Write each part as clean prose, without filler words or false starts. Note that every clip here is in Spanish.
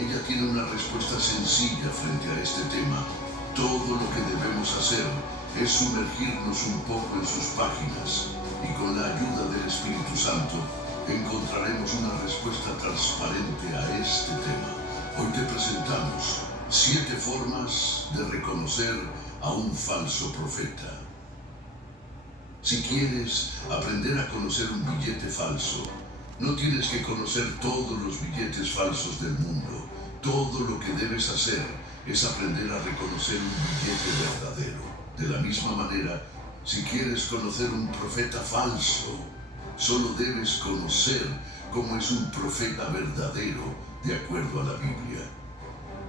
Ella tiene una respuesta sencilla frente a este tema. Todo lo que debemos hacer es sumergirnos un poco en sus páginas y con la ayuda del Espíritu Santo encontraremos una respuesta transparente a este tema. Hoy te presentamos 7 formas de reconocer a un falso profeta. Si quieres aprender a conocer un billete falso, no tienes que conocer todos los billetes falsos del mundo. Todo lo que debes hacer es aprender a reconocer un billete verdadero. De la misma manera, si quieres conocer un profeta falso, solo debes conocer cómo es un profeta verdadero de acuerdo a la Biblia.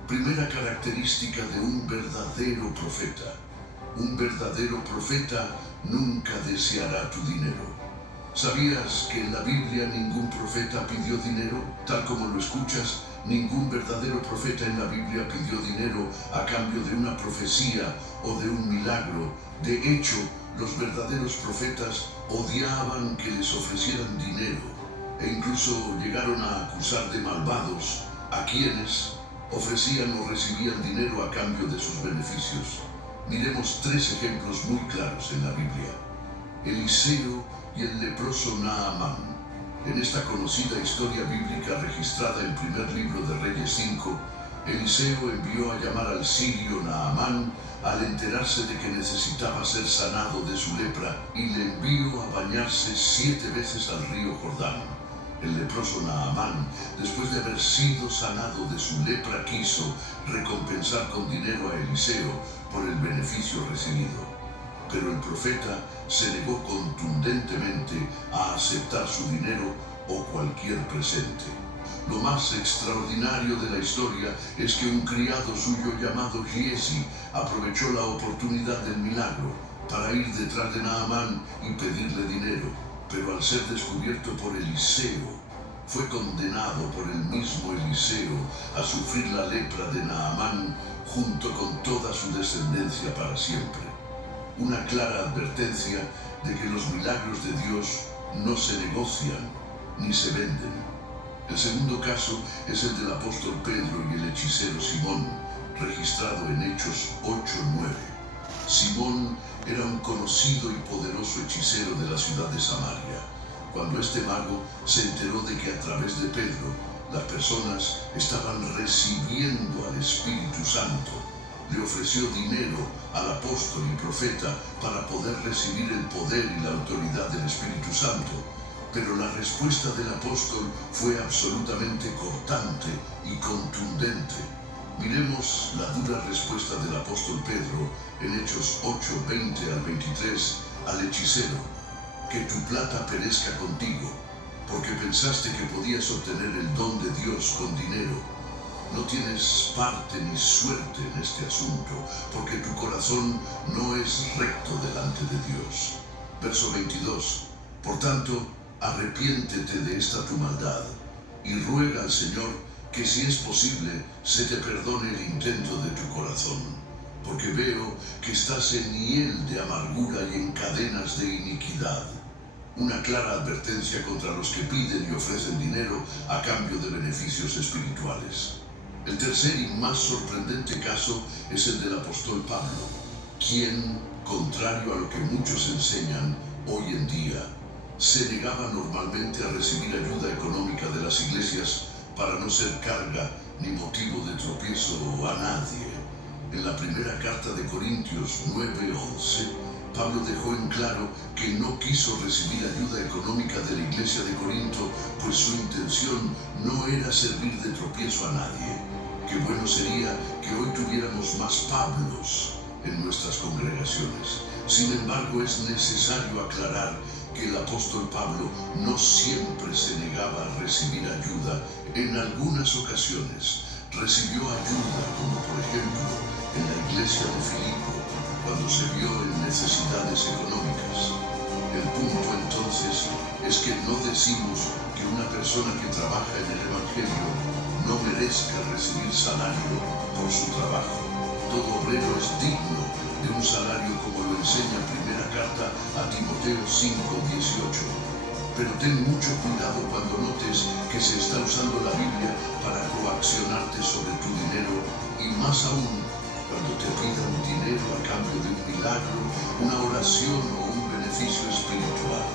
Primera característica de un verdadero profeta. Un verdadero profeta nunca deseará tu dinero. ¿Sabías que en la Biblia ningún profeta pidió dinero? Tal como lo escuchas, ningún verdadero profeta en la Biblia pidió dinero a cambio de una profecía o de un milagro. De hecho, los verdaderos profetas odiaban que les ofrecieran dinero e incluso llegaron a acusar de malvados a quienes ofrecían o recibían dinero a cambio de sus beneficios. Miremos 3 ejemplos muy claros en la Biblia: Eliseo y el leproso Naamán. En esta conocida historia bíblica registrada en primer libro de Reyes 5, Eliseo envió a llamar al sirio Naamán al enterarse de que necesitaba ser sanado de su lepra y le envió a bañarse 7 veces al río Jordán. El leproso Naamán, después de haber sido sanado de su lepra, quiso recompensar con dinero a Eliseo por el beneficio recibido. Pero el profeta se negó contundentemente a aceptar su dinero o cualquier presente. Lo más extraordinario de la historia es que un criado suyo llamado Giesi aprovechó la oportunidad del milagro para ir detrás de Naamán y pedirle dinero, pero al ser descubierto por Eliseo, fue condenado por el mismo Eliseo a sufrir la lepra de Naamán junto con toda su descendencia para siempre. Una clara advertencia de que los milagros de Dios no se negocian ni se venden. El segundo caso es el del apóstol Pedro y el hechicero Simón, registrado en Hechos 8:9. Simón era un conocido y poderoso hechicero de la ciudad de Samaria. Cuando este mago se enteró de que a través de Pedro las personas estaban recibiendo al Espíritu Santo, le ofreció dinero al apóstol y profeta para poder recibir el poder y la autoridad del Espíritu Santo. Pero la respuesta del apóstol fue absolutamente cortante y contundente. Miremos la dura respuesta del apóstol Pedro en Hechos 8:20 al 23 al hechicero: que tu plata perezca contigo, porque pensaste que podías obtener el don de Dios con dinero. No tienes parte ni suerte en este asunto, porque tu corazón no es recto delante de Dios. Verso 22. Por tanto, arrepiéntete de esta tu maldad y ruega al Señor que, si es posible, se te perdone el intento de tu corazón, porque veo que estás en hiel de amargura y en cadenas de iniquidad. Una clara advertencia contra los que piden y ofrecen dinero a cambio de beneficios espirituales. El tercer y más sorprendente caso es el del apóstol Pablo, quien, contrario a lo que muchos enseñan hoy en día, se negaba normalmente a recibir ayuda económica de las iglesias para no ser carga ni motivo de tropiezo a nadie. En la primera carta de Corintios 9:11, Pablo dejó en claro que no quiso recibir ayuda económica de la iglesia de Corinto, pues su intención no era servir de tropiezo a nadie. Qué bueno sería que hoy tuviéramos más Pablos en nuestras congregaciones. Sin embargo, es necesario aclarar que el apóstol Pablo no siempre se negaba a recibir ayuda. En algunas ocasiones recibió ayuda, como por ejemplo en la iglesia de Filipo, cuando se vio en necesidades económicas. El punto entonces es que no decimos que una persona que trabaja en el Evangelio no merezca recibir salario por su trabajo. Todo obrero es digno de un salario, como lo enseña primera carta a Timoteo 5:18. Pero ten mucho cuidado cuando notes que se está usando la Biblia para coaccionarte sobre tu dinero y más aún cuando te pidan dinero a cambio de un milagro, una oración o un beneficio espiritual.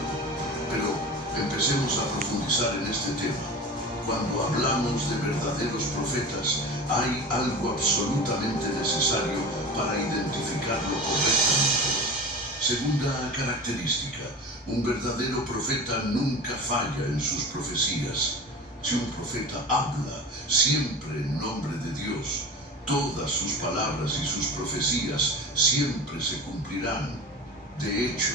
Pero empecemos a profundizar en este tema. Cuando hablamos de verdaderos profetas, hay algo absolutamente necesario para identificarlo correctamente. Segunda característica, un verdadero profeta nunca falla en sus profecías. Si un profeta habla siempre en nombre de Dios, todas sus palabras y sus profecías siempre se cumplirán. De hecho,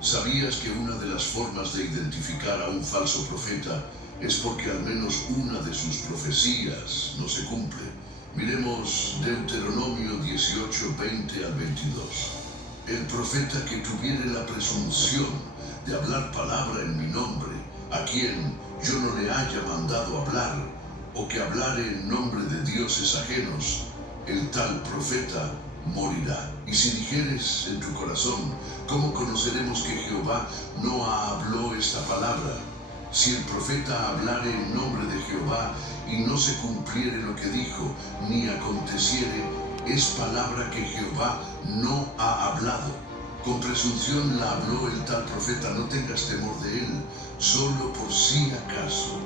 ¿sabías que una de las formas de identificar a un falso profeta es porque al menos una de sus profecías no se cumple? Miremos Deuteronomio 18, 20 al 22. El profeta que tuviere la presunción de hablar palabra en mi nombre, a quien yo no le haya mandado hablar, o que hablare en nombre de dioses ajenos, el tal profeta morirá. Y si dijeres en tu corazón, ¿cómo conoceremos que Jehová no habló esta palabra? Si el profeta hablare en nombre de Jehová y no se cumpliere lo que dijo, ni aconteciere, es palabra que Jehová no ha hablado. Con presunción la habló el tal profeta, no tengas temor de él, solo por si acaso.